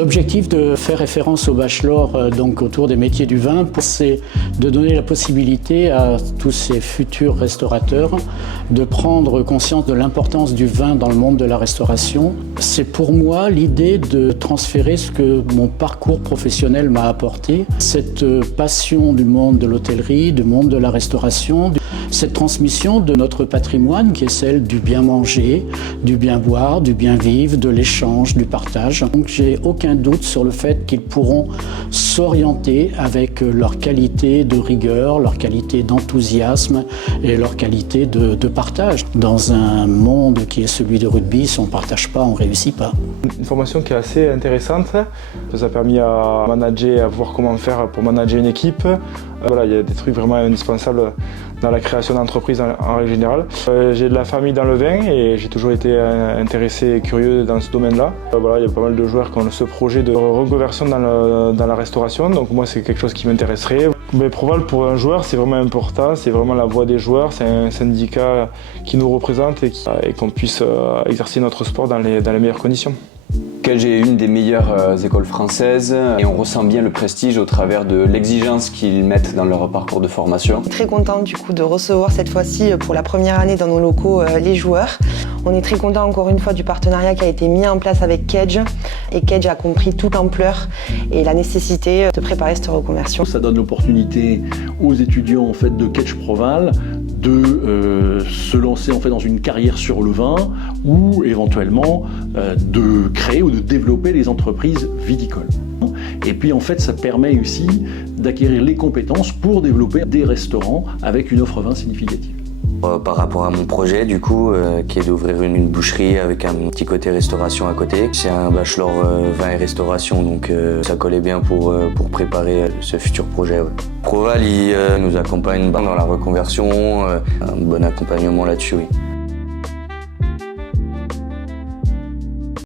L'objectif de faire référence au bachelor donc autour des métiers du vin, c'est de donner la possibilité à tous ces futurs restaurateurs de prendre conscience de l'importance du vin dans le monde de la restauration. C'est pour moi l'idée de transférer ce que mon parcours professionnel m'a apporté, cette passion du monde de l'hôtellerie, du monde de la restauration, cette transmission de notre patrimoine qui est celle du bien manger, du bien boire, du bien vivre, de l'échange, du partage. Donc j'ai aucun doute sur le fait qu'ils pourront s'orienter avec leur qualité de rigueur, leur qualité d'enthousiasme et leur qualité de partage. Dans un monde qui est celui du rugby, si on ne partage pas, on ne réussit pas. Une formation qui est assez intéressante. Ça a permis à manager, à voir comment faire pour manager une équipe. Voilà, il y a des trucs vraiment indispensables dans la création d'entreprise en règle générale. J'ai de la famille dans le vin et j'ai toujours été intéressé et curieux dans ce domaine-là. Voilà, il y a pas mal de joueurs qui ont ce projet de reconversion dans la restauration, donc moi c'est quelque chose qui m'intéresserait. Mais Proval pour un joueur c'est vraiment important, c'est vraiment la voix des joueurs, c'est un syndicat qui nous représente et qu'on puisse exercer notre sport dans les meilleures conditions. Kedge est une des meilleures écoles françaises et on ressent bien le prestige au travers de l'exigence qu'ils mettent dans leur parcours de formation. Très content du coup de recevoir cette fois-ci pour la première année dans nos locaux les joueurs. On est très content encore une fois du partenariat qui a été mis en place avec Kedge et Kedge a compris toute l'ampleur et la nécessité de préparer cette reconversion. Ça donne l'opportunité aux étudiants en fait, de Kedge Proval de se lancer en fait, dans une carrière sur le vin ou éventuellement de créer ou de développer des entreprises viticoles. Et puis en fait ça permet aussi d'acquérir les compétences pour développer des restaurants avec une offre vin significative. Par rapport à mon projet du coup, qui est d'ouvrir une boucherie avec un petit côté restauration à côté. C'est un bachelor vin et restauration, donc ça collait bien pour préparer ce futur projet. Ouais. Proval il nous accompagne dans la reconversion, un bon accompagnement là-dessus, oui.